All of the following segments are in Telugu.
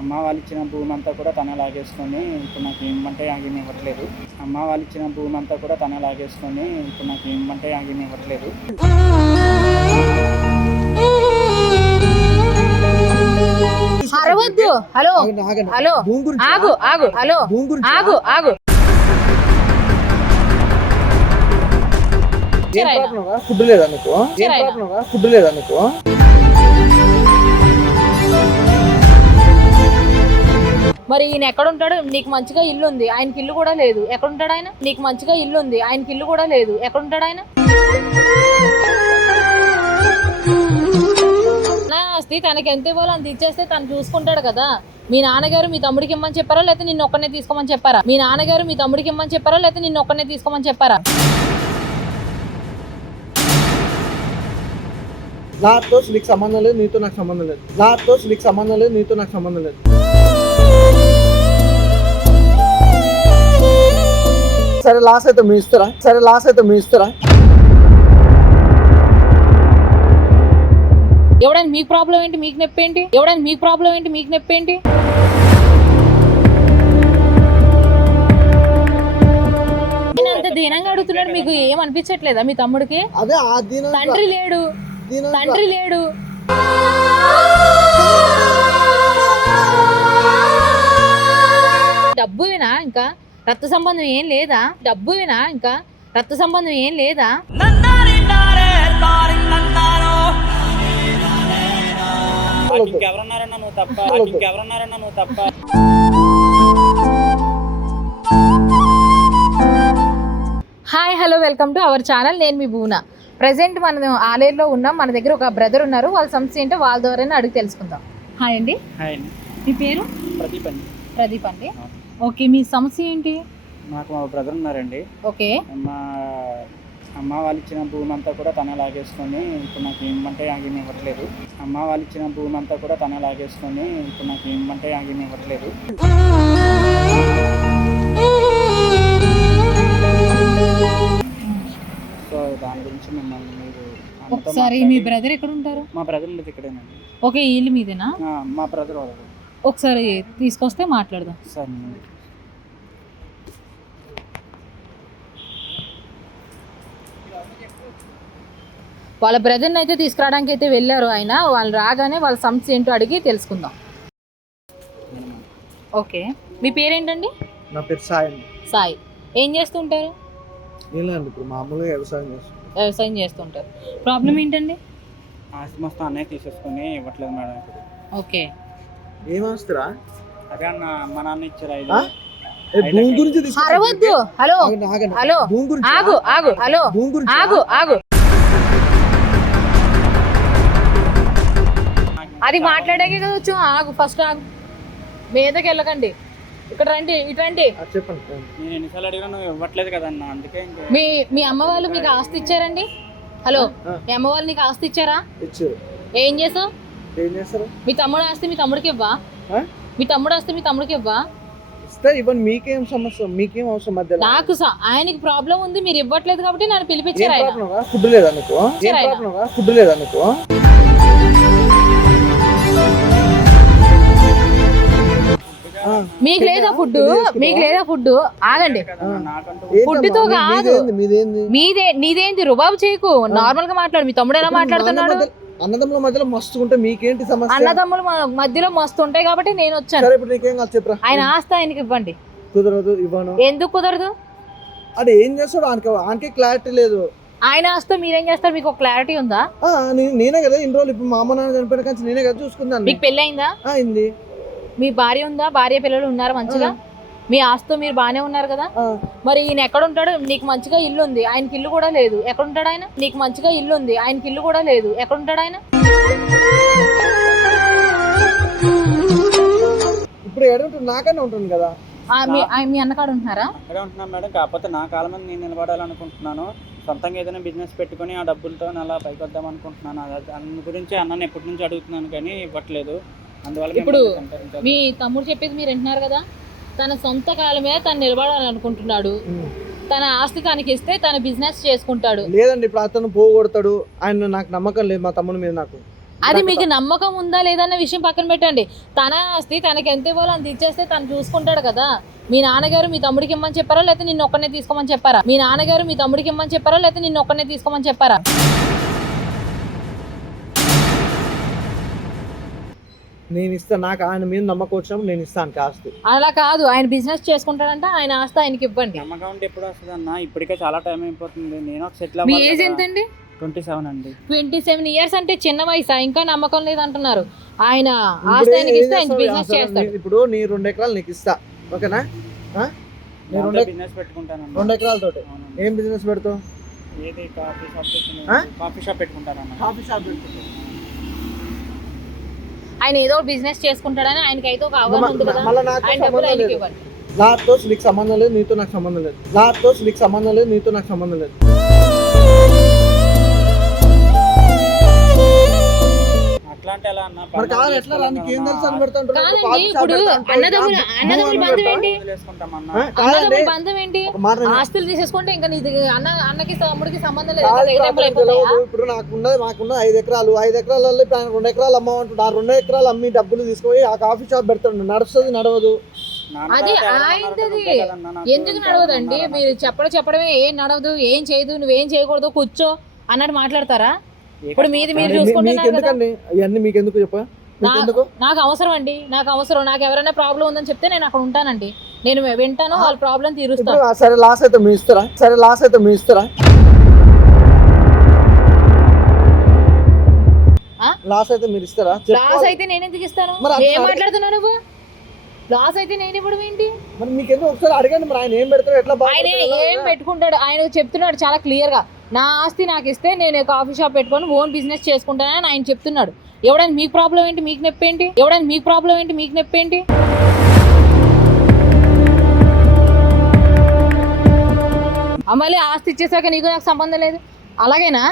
అమ్మ వాళ్ళు ఇచ్చిన భూమి అంతా కూడా తనే లాగేసుకొని ఇప్పుడు నాకు ఏమంటే ఆగిన ఇవ్వట్లేదు. అమ్మ వాళ్ళు ఇచ్చిన భూమి అంతా కూడా తనే లాగేసుకొని ఇప్పుడు నాకు ఏమంటే ఆగిన ఇవ్వట్లేదు. అరవద్దు. హలో. హలో. ఆగు ఆగు. హలో. ఆగు ఆగు. ఫుడ్ లేదా నీకు? ఫుడ్ లేదా నీకు? మరి ఈయన ఎక్కడుంటాడు? నీకు మంచిగా ఇల్లు ఉంది ఆయనకి ఇల్లు కూడా లేదు. ఎక్కడుంటాడు ఆయన? నీకు మంచిగా ఇల్లు ఉంది ఆయనకి ఇల్లు కూడా లేదు. ఎక్కడుంటాడు ఆయన? నా ఆస్తి తనకి ఎంత ఇవ్వాలో అంత ఇచ్చేస్తే తను చూసుకుంటాడు కదా. మీ నాన్నగారు మీ తమ్ముడికి ఇమ్మని చెప్పారా? లేకపోతే నిన్ను ఒక్కనే తీసుకోమని చెప్పారా? మీ నాన్నగారు మీ తమ్ముడికి ఇమ్మని చెప్పారా? లేకపోతే నిన్ను ఒక్కనే తీసుకోమని చెప్పారా? నాతో నీకు సంబంధం లేదు. నీతో నాకు సంబంధం లేదు. నాతో నీకు సంబంధం లేదు. నీతో నాకు సంబంధం లేదు. సరే లాస్ అయితే మీ ఇస్తారా? సరే లాస్ అయితే మీ ఇస్తారా? ఎవడైనా మీకు ప్రాబ్లం ఏంటి? మీకు నొప్పి ఏంటి? ఎవడైనా మీకు ప్రాబ్లం ఏంటి? మీకు నొప్పి ఏంటి? అంత దీనంగా అడుగుతున్నాడు మీకు ఏం అనిపించట్లేదా మీ తమ్ముడికి? అదే ఆ దీని తండ్రి లేడు. తండ్రి లేడు. డబ్బు వినా ఇంకా? రక్త సంబంధం ఏం లేదా? డబ్బు వినా ఇంకా. రక్త సంబంధం ఏం లేదా? నాకు ఇంకెవరున్నారన్నా నువ్వు తప్ప. నాకు ఇంకెవరున్నారన్నా నువ్వు తప్ప. Hi hello welcome to our channel. నేను మీ భూనా ప్రజెంట్ మనం ఆలేరులో ఉన్నాం. మన దగ్గర ఒక బ్రదర్ ఉన్నారు. వాళ్ళ సమస్య ఏంటో వాళ్ళ ద్వారానే అడిగి తెలుసుకుందాం. హాయ్ అండి. హాయ్ అండి. మీ పేరు? ప్రదీప్ అండి. ప్రదీప్ అండి. ఓకే మీ సమస్య ఏంటి? నాకు మా బ్రదర్ ఉన్నారండి. ఓకే. మా అమ్మ వాళ్ళు ఇచ్చిన భూమి అంతా కూడా తనే లాగేసుకొని ఇప్పుడు నాకు ఏమంటే ఆగిన ఇవ్వట్లేదు. అమ్మ వాళ్ళు ఇచ్చిన భూమి అంతా కూడా తనే లాగేసుకొని ఇప్పుడు నాకు ఏమంటే ఆగిన ఇవ్వట్లేదు. సో దాని గురించి మిమ్మల్ని మీరు ఒకసారి మీ బ్రదర్ ఎక్కడ ఉంటారు? మా బ్రదర్ ఉండేది ఇక్కడేనండి ఓకే ఇల్లు మీదేనా? మా బ్రదర్ ఒకసారి తీసుకొస్తే మాట్లాడదాం. సార్ వాళ్ళ బ్రదర్ని అయితే తీసుకురావడానికి అయితే వెళ్ళారు ఆయన. వాళ్ళు రాగానే వాళ్ళ సమస్య ఏంటో అడిగి తెలుసుకుందాం. ఓకే. మీ పేరేంటండి? నా పేరు సాయి అండి. సాయి. ఏం చేస్తుంటారు? ఏం లేదండి ఇప్పుడు మామూలుగా వ్యవసాయం చేస్తాం వ్యవసాయం చేస్తుంటారు. ప్రాబ్లం ఏంటండి? ఆస్తి మొత్తం అన్నయ్య తీసేసుకొని ఇవ్వట్లేదు మేడం ఇప్పుడు. ఓకే. ఏం వస్తారా అదే అన్న మా నాన్న ఇచ్చారు ఐదు. ఆ? ఏ, భూమి గురించి తీసుకొచ్చి- అరవద్దు. హలో. ఆగండి, ఆగండి. హలో. భూమి గురించి ఆగు ఆగు హలో. భూమి గురించి ఆగు ఆగు. అది మాట్లాడాకే కదా వచ్చాం. ఆగు ఫస్ట్ ఆగు. మీదకి వెళ్ళకండి. ఇక్కడ రండి ఇటు రండి. ఆ, చెప్పండి నేను ఎన్నిసార్లు అడిగినా నువ్వు ఇవ్వట్లేదు కదన్న అందుకే ఇంకా మీ మీ అమ్మ వాళ్ళు మీకు ఆస్తి ఇచ్చారండి? హలో. మీ అమ్మ వాళ్ళు నీకు ఆస్తి ఇచ్చారా? ఇచ్చారు. ఏం చేసావు? ఏం చేస్తారు? మీ తమ్ముడు ఆస్తి మీ తమ్ముడికి ఇవ్వా? మీ తమ్ముడు ఆస్తి మీ తమ్ముడికి ఇవ్వా? ఇస్తే ఇవ్వండి మీకేం సమస్య మీకేం అవసరం మధ్యలో? నాకు స- ఆయనకి ప్రాబ్లం ఉంది మీరు ఇవ్వట్లేదు కాబట్టి నన్ను పిలిపించారు ఆయన. ఫుడ్ లేదా నీకు ఏం ఇచ్చారు ఆయన. ప్రాబ్లం ఫుడ్ లేదా నీకు మీకు లేదా ఫుడ్ మీకు లేదా ఫుడ్ ఆగండి? ఫుడ్తో కాదు. మీదే నీదేంటి రుబాబు చేయకు నార్మల్గా మాట్లాడు. మీ తమ్ముడు ఎలా మాట్లాడుతున్నాడు? అన్నదమ్ముల మధ్య- అన్నదమ్ముల మధ్యలో మస్తు ఉంటే మీకేంటి సమస్య? అన్నదమ్ములు మ- మధ్యలో మస్తు ఉంటాయి కాబట్టి నేను వచ్చాను. సరే ఇప్పుడు నీకేం కాదు చెప్పరా? ఆయన ఆస్తి ఆయనకి ఇవ్వండి. కుదరదు ఇవ్వను. ఎందుకు కుదరదు? అది ఏం చేస్తాడు? ఆయనకి ఆయనకే క్లారిటీ లేదు. ఆయన ఆస్తి మీరేం చేస్తారు? మీకు క్లారిటీ ఉందా? నేనే కదా ఇన్ని రోజులు ఇప్పుడు మా అమ్మ నాన్న చనిపోయిన కానీ నేనే కదా చూసుకుందాన్ని మీకు పెళ్ళి అయిందా అయింది. మీ భార్య ఉందా? భార్య పిల్లలు ఉన్నారు మంచిగా? మీ ఆస్తితో మీరు బాగానే ఉన్నారు కదా? మరి ఈయన ఎక్కడ ఉంటాడు నీకు మంచిగా ఇల్లు ఉంది ఆయనకి ఇల్లు కూడా లేదు. ఎక్కడ ఉంటాడు ఆయన? నీకు మంచిగా ఇల్లు ఉంది ఆయనకి ఇల్లు కూడా లేదు. ఎక్కడ ఉంటాడు ఆయన? ఇప్పుడు ఎక్కడ ఉంటుంది నాకనే ఉంటుంది కదా. ఆ, మీ అన్నకాడ ఉంటున్నారా? అక్కడే ఉంటున్నాను మేడం. కాకపోతే నా కాలం మీద నేను నిలబడాలనుకుంటున్నాను. సొంతంగా ఏదైనా బిజినెస్ పెట్టుకొని ఆ డబ్బులతో అలా పైకి వద్దాం అనుకుంటున్నాను అది దాని గురించి అన్నని ఎప్పటి నుంచి అడుగుతున్నాను కానీ ఇవ్వట్లేదు. ఇప్పుడు. మీ తమ్ముడు చెప్పేది మీరు వింటున్నారు కదా? తన సొంత కాలం మీద తను నిలబడాలనుకుంటున్నాడు. తన ఆస్తి తనకి ఇస్తే తన బిజినెస్ చేసుకుంటాడు. లేదండి ఇప్పుడు అతను పోగొడతాడు. ఆయన నాకు నమ్మకం లేదు మా తమ్ముడి మీద నాకు. అది మీకు నమ్మకం ఉందా లేదా అన్న విషయం పక్కన పెట్టండి. తన ఆస్తి తనకి ఎంత ఇవ్వాలో అంత ఇచ్చేస్తే తను చూసుకుంటాడు కదా. మీ నాన్నగారు మీ తమ్ముడికి ఇమ్మని చెప్పారా? లేకపోతే నిన్ను ఒక్కనే తీసుకోమని చెప్పారా? మీ నాన్నగారు మీ తమ్ముడికి ఇమ్మని చెప్పారా? లేకపోతే నిన్ను ఒక్కనే తీసుకోమని చెప్పారా? నేను ఇస్తా నాకు ఆయన మీద నమ్మకం వచ్చినప్పుడు నేను ఇస్తాను కాస్త అలా కాదు ఆయన బిజినెస్ చేసుకుంటాడంటే ఆయన ఆస్తి ఆయనకి ఇవ్వండి. నమ్మకం ఉంటే ఎప్పుడు వస్తుంది అన్న? ఇప్పటికే చాలా టైం అయిపోతుంది. నేను ఒక సెటిల్ మీ ఏజ్ ఎంతండి? ట్వంటీ సెవెన్ అండి. ట్వంటీ సెవెన్ ఇయర్స్ అంటే చిన్న వయసా? ఇంకా నమ్మకం లేదంటున్నారు. ఆయన ఆస్తి ఆయనకి ఇస్తే ఆయన? బిజినెస్ చేస్తాడు. ఇప్పుడు నీ రెండు ఎకరాలు నీకు ఇస్తా. ఓకేనా? ఆ? నీ రెండు బిజినెస్ పెట్టుకుంటాను రెండు ఎకరాలతోటి. ఏం బిజినెస్ పెడతావు? ఏది? కాఫీ షాప్ ఆ? కాఫీ షాప్ పెట్టుకుంటానన్న. కాఫీ షాప్ పెట్టుకుంటావు. ఆయన ఏదో బిజినెస్ చేసుకుంటాడని ఆయనకి అయితే ఒక అవగాహన ఉంది కదా. మళ్ళీ నాకు ఆయన డబ్బులు ఆయనకి ఇవ్వండి. నాతో నీకు సంబంధం లేదు నీతో నాకు సంబంధం లేదు. నాతో నీకు సంబంధం లేదు నీతో నాకు సంబంధం లేదు. ఆస్తులు తీసేసుకుంటే ఇంకా నీది అన్న అన్నకి తమ్ముడికి సంబంధం లేదు. ఇప్పుడు నాకున్నది మాకున్న ఐదు ఎకరాలు. ఐదు ఎకరాలలో ఇప్పుడు ఆయన రెండు ఎకరాలు అమ్మమంటాడు. ఆ రెండు ఎకరాలు అమ్మి డబ్బులు తీసుకుపోయి ఆ కాఫీ షాప్ పెడతాడు. నడుస్తుంది నడవదు. అది ఆయనది. నాకు ఎందుకు నడవదండి. మీరు చెప్పడం చెప్పడమే ఏం నడవదు ఏం చేయదు నువ్వేం చేయకూడదు కూర్చో అన్నట్టు మాట్లాడతారా? ఇప్పుడు మీది మీరు చూసుకుంటున్నారు ఇవన్నీ మీకు ఎందుకు చెప్ప నాకు అవసరం అండి. నాకు అవసరం. నాకు ఎవరైనా ప్రాబ్లం ఉందని చెప్తే నేను అక్కడ ఉంటానండి. నేను వింటాను వాళ్ళ ప్రాబ్లం తీరుస్తాను ఇప్పుడు సరే లాస్ అయితే మీ ఇస్తారా? సరే లాస్ అయితే మీ ఇస్తారా? లాస్ అయితే మీరు ఇస్తారా? లాస్. అయితే నేను ఎందుకు ఇస్తాను? ఏం మాట్లాడుతున్నావు నువ్వు? లాస్ అయితే నేను ఇవ్వడం ఏంటి? మరి మీకు ఎందుకు ఒకసారి అడగండి మరి ఆయన ఏం పెడతారు ఎట్లా ఆయన ఏం పెట్టుకుంటాడు? ఆయన చెప్తున్నాడు చాలా క్లియర్గా. నా ఆస్తి నాకు ఇస్తే నేను కాఫీ షాప్ పెట్టుకొని ఓన్ బిజినెస్ చేసుకుంటానని ఆయన చెప్తున్నాడు. ఎవడని మీకు ప్రాబ్లం ఏంటి? మీకు నొప్పి ఏంటి? ఎవడని మీకు ప్రాబ్లం ఏంటి? మీకు నొప్పి ఏంటి? మళ్ళీ ఆస్తి ఇచ్చేసాక నీకు నాకు సంబంధం లేదు. అలాగేనా?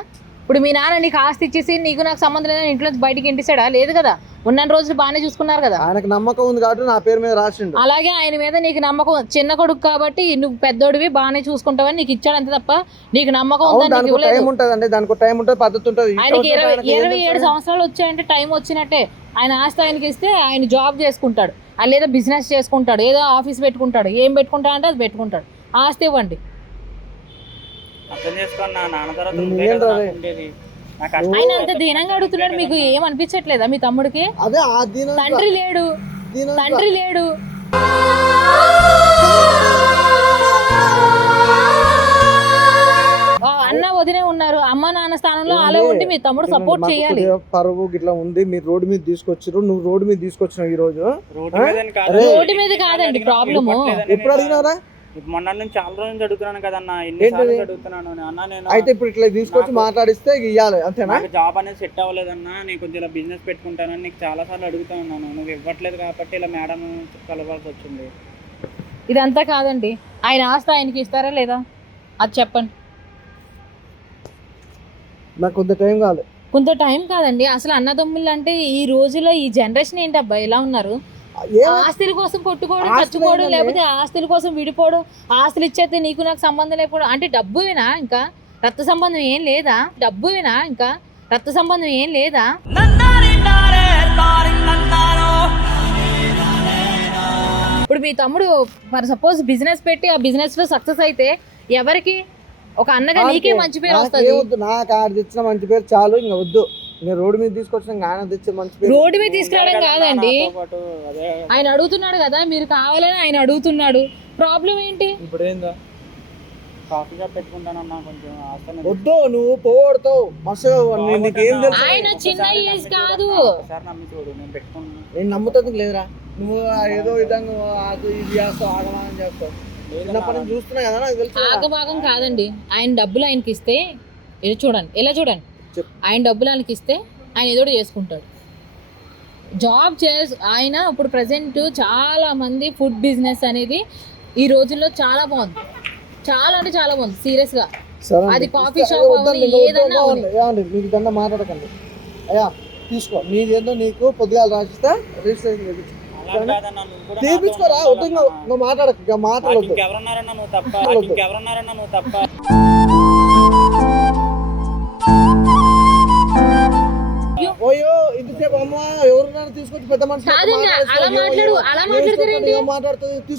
ఇప్పుడు మీ నాన్న నీకు ఆస్తి ఇచ్చేసి నీకు నాకు సంబంధం లేదని ఇంట్లో బయటికి ఇంటిస్తాడా? లేదు కదా. ఉన్న రోజులు బాగానే చూసుకున్నారు కదా. ఆయనకు నమ్మకం ఉంది కాబట్టి నా పేరు మీద రాసిండు. అలాగే ఆయన మీద నీకు నమ్మకం చిన్న కొడుకు కాబట్టి నువ్వు పెద్దోడివి బాగానే చూసుకుంటావని నీకు ఇచ్చాడు అంతే తప్ప నీకు నమ్మకం ఉందని నీకు దానికి టైం ఉంటుంది అండి దానికి టైం ఉంటుంది పద్ధతి ఉంటుంది. ఆయనకి ఇరవై ఇరవై ఏడు? సంవత్సరాలు వచ్చాయంటే టైం వచ్చినట్టే. ఆయన ఆస్తి ఆయనకి ఇస్తే ఆయన జాబ్ చేసుకుంటాడు. లేదా బిజినెస్ చేసుకుంటాడు ఏదో ఆఫీస్ పెట్టుకుంటాడు. ఏం పెట్టుకుంటాడంటే అది పెట్టుకుంటాడు. ఆస్తి ఇవ్వండి. అర్థం చేసుకోండి నా నాన్న తర్వాత నేను నువ్వే ఏం కదా రాలే. నాకు ఉండేది. నా కష్టం ఆయన అంత దీనంగా అడుగుతున్నాడు మీకు ఏం అనిపించట్లేదా మీ తమ్ముడికి? అదే ఆ దీని తండ్రి లేడు. దీని తండ్రి లేడు. ఆ, అన్న వదినే ఉన్నారు. అమ్మ నాన్న స్థానంలో అలా ఉండి మీ తమ్ముడు సపోర్ట్ మాకు చేయాలి. కొద్దిగా పరువు గిట్లా ఉంది. మీరు రోడ్డు మీద తీసుకొచ్చారు నువ్వు రోడ్డు మీద తీసుకొచ్చినావు ఈ రోజు రోడ్డు కాదు. మీద కాదండి ప్రాబ్లము. ఎప్పుడు అడిగినారా? మొన్న నుంచి చాలా రోజులు నుంచి అడుగుతున్నాను కదన్న ఎన్నిసార్లు ఏంటిది? అడుగుతున్నాను అన్న నేను అయితే ఇప్పుడు ఇట్లా తీసుకొచ్చి మాట్లాడిస్తే ఇయ్యాలి అంతేనా? నాకు జాబ్ అనేది సెట్ అవ్వలేదన్నా నేను కొంచెం ఇలా బిజినెస్ పెట్టుకుంటానని నీకు చాలా సార్లు అడుగుతా ఉన్నాను. నువ్వు ఇవ్వట్లేదు కాబట్టి ఇలా మేడం కలవాల్సి వచ్చింది. ఇదంతా కాదండి. ఆయన ఆస్తి ఆయనకి ఇస్తారా లేదా? అది చెప్పండి. నాకు కొంత టైం కావాలి. కొంత టైం కాదండి. అసలు అన్నదమ్ములు అంటే ఈ రోజులో ఈ జనరేషన్ ఏంటి అబ్బాయి ఇలా ఉన్నారు? ఆస్తుల కోసం కొట్టుకోవడం చచ్చుకోవడం? లేకపోతే ఆస్తుల కోసం విడిపోవడం ఆస్తులు ఇచ్చేస్తే నీకు నాకు సంబంధం లేకపోవడం అంటే డబ్బువేనా ఇంకా? రక్త సంబంధం ఏం లేదా? డబ్బువేనా ఇంకా? రక్త సంబంధం ఏం లేదా? ఇప్పుడు మీ తమ్ముడు మరి సపోజ్ బిజినెస్ పెట్టి ఆ బిజినెస్లో సక్సెస్ అయితే ఎవరికి? ఒక అన్నగా నీకే మంచి పేరు వస్తుంది. నాకు ఆడ తెచ్చిన మంచి పేరు చాలు ఇంకా వద్దు. నేను రోడ్డు మీద తీసుకొచ్చిన ఆయన తెచ్చే మంచి రోడ్డు మీద తీసుకురావడం కాదండి. ఆయన అడుగుతున్నాడు కదా మీరు కావాలని ఆయన అడుగుతున్నాడు. ప్రాబ్లం ఏంటి? ఇప్పుడు ఏందా కాఫీ షాప్ పెట్టుకుంటానన్నా కొంచెం వద్దు నువ్వు పోగొడతావు. మస్తు తెలుసు? ఆయన చిన్న ఏజ్ కాదు. ఒకసారి నమ్మి చూడు నేను పెట్టుకున్నాను నేను లేదురా. నువ్వు ఏదో విధంగా అది ఇది చేస్తావు ఆగమానం చేస్తావు. చిన్నప్పటి నుంచి చూస్తున్నా కదా నాకు తెలుసు కదా. ఆగభాగం కాదండి. ఆయన డబ్బులు ఆయనకి ఇస్తే ఇది చూడండి ఇలా చూడండి. ఆయన డబ్బులు ఆయనకి ఇస్తే ఆయన ఏదో చేసుకుంటాడు. జాబ్ చే ఆయన ఇప్పుడు ప్రజెంట్ చాలా మంది ఫుడ్ బిజినెస్ అనేది ఈ రోజుల్లో చాలా బాగుంది. చాలా అంటే చాలా బాగుంది సీరియస్గా. అది కాఫీ షాప్ మీకు దండ మాట్లాడకండి. అయ్యా తీసుకో. నీదేందో నీకు పొద్దుగా రాసిస్తా రిజిస్ట్రేషన్ చేయించు తీపించుకోరా నువ్వు మాట్లాడకు మాట్లాడొద్దు. ఇంకెవరున్నారన్నా నువ్వు తప్ప ఇంకెవరున్నారన్నా నువ్వు తప్ప. ఇంతసేపు అమ్మ తీసుకొచ్చి పెద్ద మనిషి కాదండి, అలా మాట్లాడు, అలా మాట్లాడతారేంటి? అలా మాట్లాడతారేంటి?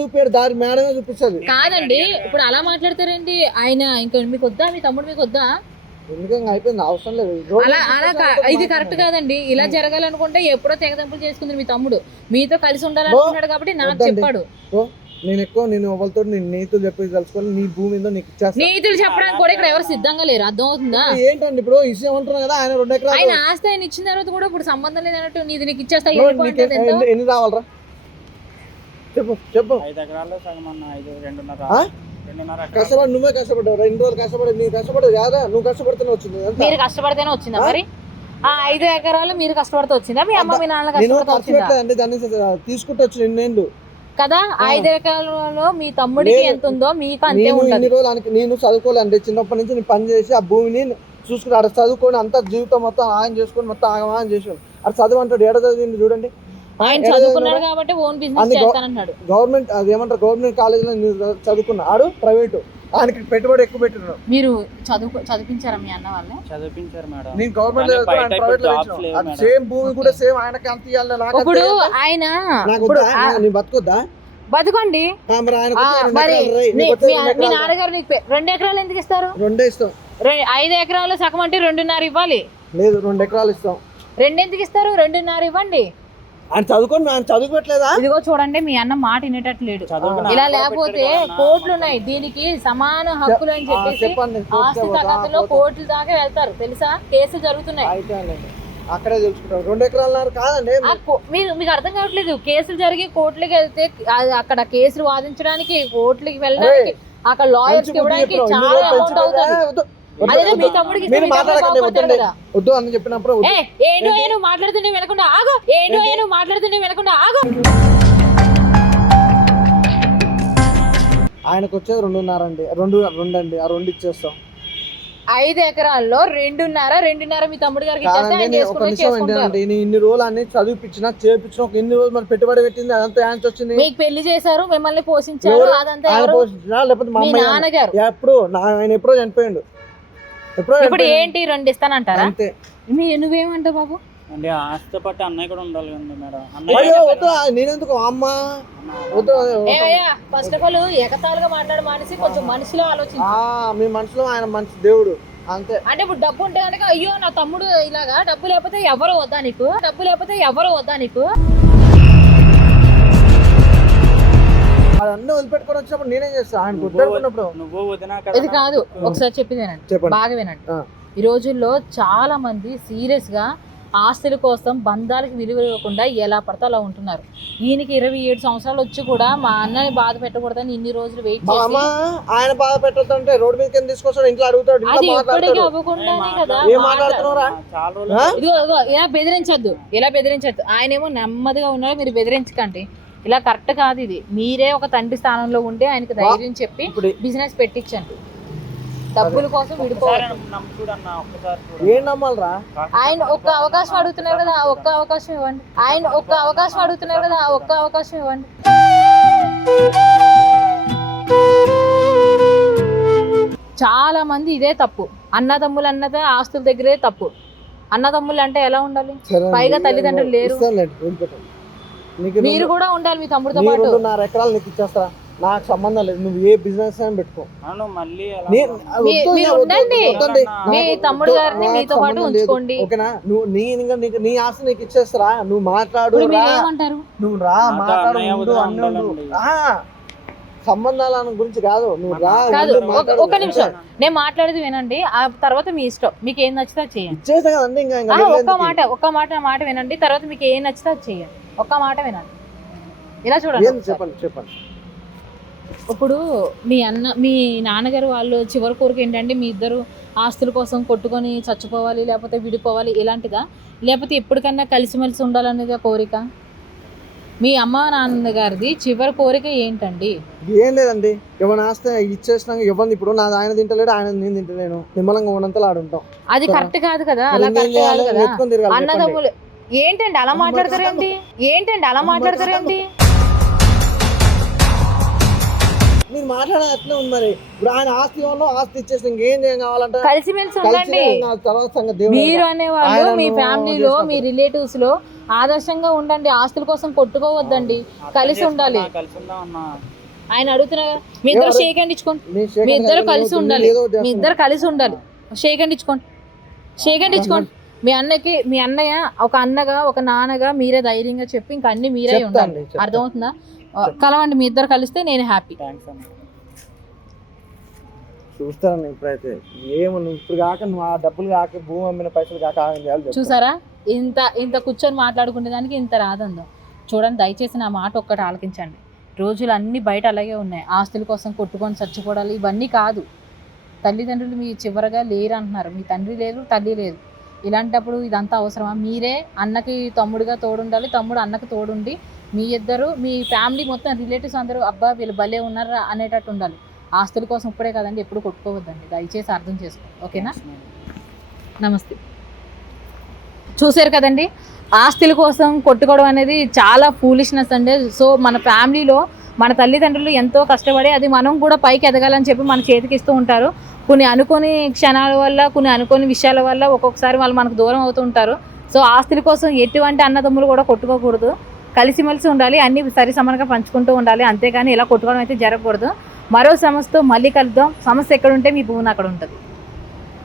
చూపాడు దారి మేడమే చూపిస్తుంది. కాదండి ఇప్పుడు అలా మాట్లాడతారేంటి? ఆయన ఇంకా మీకు వద్దా? మీ తమ్ముడు మీకు వద్దా? అయిపోయింది? అవసరం లేదు. అలా అలా ఇది కరెక్ట్ కాదండి. ఇలా జరగాలనుకుంటే ఎప్పుడో తెగదంపులు చేసుకుంది మీ తమ్ముడు. మీతో కలిసి ఉండాలనుకున్నాడు కాబట్టి నాకు. చెప్పాడు. ఓ, నేను ఎక్కువ నేను ఎవరితో నేను నీతులు చెప్పి తెలుసుకొని నీ భూమి మీద నీకు ఇచ్చేస్తా. నీతులు చెప్పడానికి కూడా ఇక్కడ ఎవరు సిద్ధంగా లేరు. అర్థం అవుతుందా ఏంటండి ఇప్పుడు ఇష్యం అంటున్నా కదా ఆయన రెండు ఎకరాలు. ఆయన ఆస్తి ఆయన ఇచ్చిన తర్వాత కూడా ఇప్పుడు సంబంధం లేదన్నట్టు నీది నీకు ఇచ్చేస్తా నీకు. ఎన్ని- ఎన్ని రావాలరా? చెప్పు చెప్పు. ఐదు ఎకరాల్లో సగం అన్న ఐదు రెండున్నర. ఆ? రెండున్నర ఎకరాలు. కష్టపడి నువ్వే కష్టపడ్డావు రెండు రోజులు కష్టపడి నీ కష్టపడదు కాదా నువ్వు కష్టపడితేనే వచ్చింది ఎంత? మీరు కష్టపడితేనే వచ్చిందా మరి? ఆ ఐదు ఎకరాలు మీరు కష్టపడితే వచ్చిందా? మీ అమ్మ మీ నాన్న నేను కష్టపడితే ఖర్చు వచ్చిందా? పెట్టలేదండి దాన్ని తీసుకుంటూ వచ్చి నిన్నేళ్ళు కదా. ఐదు ఎకరాలలో మీ తమ్ముడికి. ఎంత ఉందో మీకు అంతే ఉంటది రోజులు నేను చదువుకోలేండి చిన్నప్పటి నుంచి నేను పని చేసి ఆ భూమిని చూసుకుని ఆడ చదువుకొని అంతా జీవితం మొత్తం ఆయన చేసుకొని మొత్తం ఆగమాగం చేసాను అక్కడ చదువు అంటాడు ఏడ చదివింది చూడండి ఆయన చదువుకున్నాడు? కాబట్టి ఓన్ బిజినెస్ చేస్తానన్నాడు గవర్నమెంట్ అది ఏమంటారు గవర్నమెంట్ కాలేజీలో నేను చదువుకున్నా ఆడు ప్రైవేటు ఆయనకి పెట్టుబడి ఎక్కువ పెట్టినాడు. మీరు చదువు చదివించారా మీ అన్న వాళ్ళని? చదివించారు మేడం. నేను గవర్నమెంట్ ఆయన ప్రైవేట్లో. సేమ్ భూమి కూడా సేమ్ ఆయనకి అంత ఇవ్వాలి నాకు ఇప్పుడు. ఆయన నాకు ఇప్పుడు వద్దా? ఆ- నాకు- నీ బతుకొద్దా? బతుకోండి. మరి మీ నాన్నగారు నీకు రెండు ఎకరాలు ఎందుకు ఇస్తారు? రెండే ఇస్తాం. ఐదు ఎకరాలు సగం అంటే రెండున్నర ఇవ్వాలి. లేదు రెండు ఎకరాలు ఇస్తాం. రెండు ఎందుకు ఇస్తారు? రెండున్నర ఇవ్వండి. ఆయన చదువుకొని ఆయన చదువు పెట్టలేదా ఇదిగో చూడండి మీ అన్న మాట వినేటట్టు లేడు చదువుకున్న ఇలా లేకపోతే. కోట్లు ఉన్నాయి దీనికి సమాన హక్కులు అని చెప్పేసి ఆస్తి తగాదులో కోర్టుల దాకా వెళ్తారు. తెలుసా? కేసులు జరుగుతున్నాయి. అక్కడే తెలుసుకుంటాం రెండు ఎకరాలు కాదండి. మీరు మీకు అర్థం కావట్లేదు. కేసులు జరిగి కోర్టులకి వెళ్తే అక్కడ కేసులు వాదించడానికి కోర్టులకి వెళ్ళడానికి అక్కడ లాయర్స్ ఇవ్వడానికి చాలా అమౌంట్. అవుతుంది. మీరు మాట్లాడకండి వద్దండి వద్దు అని చెప్పినప్పుడు ఏంటో ఏ నువ్వు మాట్లాడుతుంటే వినకుండా ఆగు. ఏంటో ఏ నువ్వు మాట్లాడుతుంటే వినకుండా ఆగు. ఆయనకు వచ్చేది రెండున్నర అండి. రెండు రెండు అండి ఆ రెండు ఇచ్చేస్తాం. ఐదు ఎకరాల్లో రెండున్నర రెండున్నర మీ తమ్ముడు గారికి ఇచ్చేస్తే కాదండి ఆయన నేను ఒక చేసుకుంటే నిమిషం చేసుకుంటారు. ఏంటంటే నేను ఇన్ని రోజులు అన్ని చదివిపించిన చేపించిన ఒక ఎన్ని రోజులు మరి పెట్టుబడి పెట్టింది అదంతా యాంచ్ వచ్చింది? మీకు పెళ్ళి చేశారు మిమ్మల్ని పోషించారు ఎవరు? అదంతా ఆయన ఎవరు? పోషించినా లేకపోతే మా మీ అమ్మాయి నాన్నగారు. ఎప్పుడు నా ఆయన ఎప్పుడో చనిపోయిండు. ఇప్పుడు. ఏంటి రెండు ఇస్తానంటారా? అంతే. మీ నువ్వేమంటావు బాబు? అంటే ఆస్తితో పాటు అన్నయ్య కూడా ఉండాలి కదండి మేడం. అయ్యో వద్దు నేనెందుకు? అమ్మ. వద్దు ఫస్ట్ ఆఫ్ ఆల్ ఎగతాళిగా మాట్లాడే మనిషి కొంచెం మనిషిలో ఆలోచించు. ఆ, మీ మనసులో ఆయన మంచి దేవుడు. అంతే. అంటే ఇప్పుడు డబ్బు ఉంటే కనుక అయ్యో నా తమ్ముడు ఇలాగా డబ్బు లేకపోతే ఎవరు వద్దా నీకు? డబ్బు లేకపోతే ఎవరు వద్దా నీకు? అదన్నీ వదిలిపెట్టుకొని వచ్చినప్పుడు నేనేం చేస్తా? ఆయన నువ్వు వదినా ఇది కదా ఒకసారి వినండి. చెప్పండి. బాగా వినండి. ఆ. ఈ రోజుల్లో చాలా మంది సీరియస్గా ఆస్తుల కోసం బంధాలకు విలువ ఇవ్వకుండా ఎలా పడితే అలా ఉంటున్నారు. ఈయనకి ఇరవై ఏడు సంవత్సరాలు వచ్చి కూడా మా అన్నని బాధ పెట్టకూడదని ఇన్ని రోజులు వెయిట్ మా అమ్మ చేసి ఆయన బాధ పెట్టొద్దంటే రోడ్డు మీదకి ఎందుకు తీసుకొస్తాడు? ఇంట్లో అడుగుతాడు ఇంట్లో అది ఎప్పటికీ మాట్లాడతాడు అవ్వకుండానే కదా ఏం మాట్లా- మాట్లాడుతున్నావురా? చాలా రోజులు. ఆ? ఇదిగో ఇదిగో ఇలా బెదిరించొద్దు ఇలా బెదిరించొద్దు. ఆయనేమో నెమ్మదిగా ఉన్నారు మీరు బెదిరించకండి. ఇలా కరెక్ట్ కాదు ఇది. మీరే ఒక తండ్రి స్థానంలో ఉండి ఆయనకి ధైర్యం చెప్పి బిజినెస్ పెట్టించండి. డబ్బుల కోసం నమ్మాలరా ఆయన ఒక్క అవకాశం అడుగుతున్నారు కదా ఒక్క అవకాశం ఇవ్వండి. ఆయన ఒక్క అవకాశం అడుగుతున్నారు కదా ఒక్క అవకాశం ఇవ్వండి. చాలా మంది ఇదే తప్పు. అన్నదమ్ములు అన్నదే ఆస్తుల దగ్గరే తప్పు. అన్నదమ్ములు అంటే ఎలా ఉండాలి? పైగా. తల్లిదండ్రులు లేరు. నీకు మీరు కూడా ఉండాలి మీ తమ్ముడితో నీ పాటు. రెండున్నర ఎకరాలు నీకు ఇచ్చేస్తా. నాకు సంబంధం లేదు. నువ్వు ఏ బిజినెస్ అయినా పెట్టుకో. అవును మళ్ళీ ఎలా నేను మీ- వద్దు, మీరు వద్దు, ఉండండి. వద్దండి. మీ నాకు తమ్ముడు వద్దు, గారిని నాకు మీతో పాటు సంబంధం లేదు. ఉంచుకోండి. ఓకేనా? నువ్వు నీ ఇంకా నీకు నీ ఆస్తి నీకు ఇచ్చేస్తారా? నువ్వు మాట్లాడు ఇప్పుడు రా. మీరు ఏమంటారు నువ్వు రా నాతో మాట్లాడు అన్నయ్య ఉండు వదిన అన్నీ ఉండు ఉండాలండి. ఆ, సంబంధాల గురించి కాదు. నువ్వు రా కాదు ఉండు, ఒక- మాట్లాడు. ఒక నిమిషం. నేను మాట్లాడేది వినండి. ఆ తర్వాత మీ ఇష్టం. మీకు ఏం నచ్చితే అది చేయండి. ఇచ్చేస్తా కదండి ఇంకా ఇంకా ఆ, ఒక్క మాట ఒక్క మాట నా మాట వినండి. తర్వాత మీకు ఏం నచ్చితే అది చేయండి. ఒక్క మాట వినండి ఇలా చూడండి. చెప్పండి చెప్పండి. ఇప్పుడు మీ అన్న మీ నాన్నగారు వాళ్ళు చివరి కోరిక ఏంటంటే మీ ఇద్దరు ఆస్తుల కోసం కొట్టుకొని చచ్చిపోవాలి లేకపోతే విడిపోవాలి ఇలాంటిదా? లేకపోతే ఎప్పటికన్నా కలిసిమెలిసి ఉండాలనేది కోరిక? మీ అమ్మ నాన్నగారిది చివరి కోరిక ఏంటండి? ఏం లేదండి. ఎవరిని ఆస్తి ఇచ్చేసినాక ఎవరిని ఇప్పుడు నా ఆయన తింటలేడు ఆయన నేను తింటలేను. నిమ్మలంగా ఉన్నంతలో ఆడుంటాం. అది కదా. కరెక్ట్ కాదు కదా? అలా కరెక్ట్ కాదు? కదా. అన్నదమ్ములు ఏంటండి అలా అమ్మ మాట్లాడతారేంటి? ఏంటండి అలా అమ్మ మాట్లాడతారేంటి? మీరు మాట్లాడేది అట్లే ఉంది మరి. ఇప్పుడు ఆయన ఆస్తి ఇవ్వను ఆస్తి ఇచ్చేసి ఇంకేం చేయం కావాలంటే కలిసిమెలిసి కలిసి ఉండండి. తర్వాత సంగతి మీరు అనేవాళ్ళు మీ ఫ్యామిలీలో మీ. రిలేటివ్స్లో ఆదర్శంగా ఉండండి. ఆస్తుల కోసం కొట్టుకోవద్దండి. కలిసి ఉండాలి. ఆయన అడుగుతున్నా కదా, మీ ఇద్దరు? షేక్ హ్యాండ్ ఇచ్చుకోండి. మీ ఇద్దరు కలిసి ఉండాలి. మీ ఇద్దరు కలిసి ఉండాలి. షేక్ హ్యాండ్ ఇచ్చుకోండి. షేక్ హ్యాండ్ ఇచ్చుకోండి. మీ అన్నకి మీ అన్నయ్య ఒక అన్నగా ఒక నాన్నగా మీరే ధైర్యంగా చెప్పి ఇంకా అన్ని మీరే ఉండాలి. అర్థమవుతుందా? కలవండి మీ ఇద్దరు కలిస్తే నేను హ్యాపీ. చూస్తాను ఇప్పుడైతే. ఇప్పుడు కాక నువ్వు ఆ డబ్బులు కాక భూమి అమ్మిన పైసలు కాక. చూసారా? ఇంత ఇంత కూర్చొని మాట్లాడుకునే దానికి ఇంత రాదందో. చూడండి దయచేసి నా మాట ఒక్కటి ఆలకించండి. రోజులు అన్నీ బయట అలాగే ఉన్నాయి. ఆస్తుల కోసం కొట్టుకొని చచ్చిపోవడాలు ఇవన్నీ కాదు. తల్లిదండ్రులు మీ చివరగా లేరు అంటున్నారు. మీ తండ్రి లేదు తల్లి లేదు. ఇలాంటప్పుడు ఇదంతా అవసరమా? మీరే అన్నకి తమ్ముడుగా తోడుండాలి తమ్ముడు అన్నకి తోడుండి మీ ఇద్దరు మీ ఫ్యామిలీ మొత్తం రిలేటివ్స్ అందరూ అబ్బా వీళ్ళు భలే ఉన్నారు అనేటట్టు ఉండాలి. ఆస్తుల కోసం ఇప్పుడే కదండి ఎప్పుడు కొట్టుకోవద్దండి. దయచేసి అర్థం చేసుకోండి. ఓకేనా? నమస్తే. చూశారు కదండి ఆస్తుల కోసం కొట్టుకోవడం అనేది చాలా ఫూలిష్నెస్ అండి. సో మన ఫ్యామిలీలో మన తల్లిదండ్రులు ఎంతో కష్టపడి అది మనం కూడా పైకి ఎదగాలని చెప్పి మన చేతికి ఇస్తూ ఉంటారు. కొన్ని అనుకోని క్షణాల వల్ల కొన్ని అనుకోని విషయాల వల్ల ఒక్కొక్కసారి వాళ్ళు మనకు దూరం అవుతూ ఉంటారు. సో ఆస్తుల కోసం ఎటువంటి అన్నదమ్ములు కూడా కొట్టుకోకూడదు. కలిసిమెలిసి ఉండాలి అన్ని సరి సమానంగా పంచుకుంటూ ఉండాలి. అంతేగాని ఇలా కొట్టుకోవడం అయితే జరగకూడదు. మరో సమస్యతో మళ్ళీ కలుద్దాం. సమస్య ఎక్కడుంటే మీ భూమి అక్కడ ఉంటుంది.